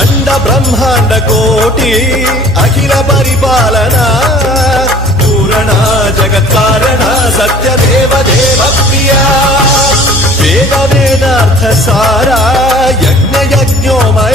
अंड ब्रह्मांड कोटि अखिल परिपालना पूरणा जगत्कारणा सत्यदेव देव प्रिया वेद वेदार्थ सारा यज्ञ यज्ञोमय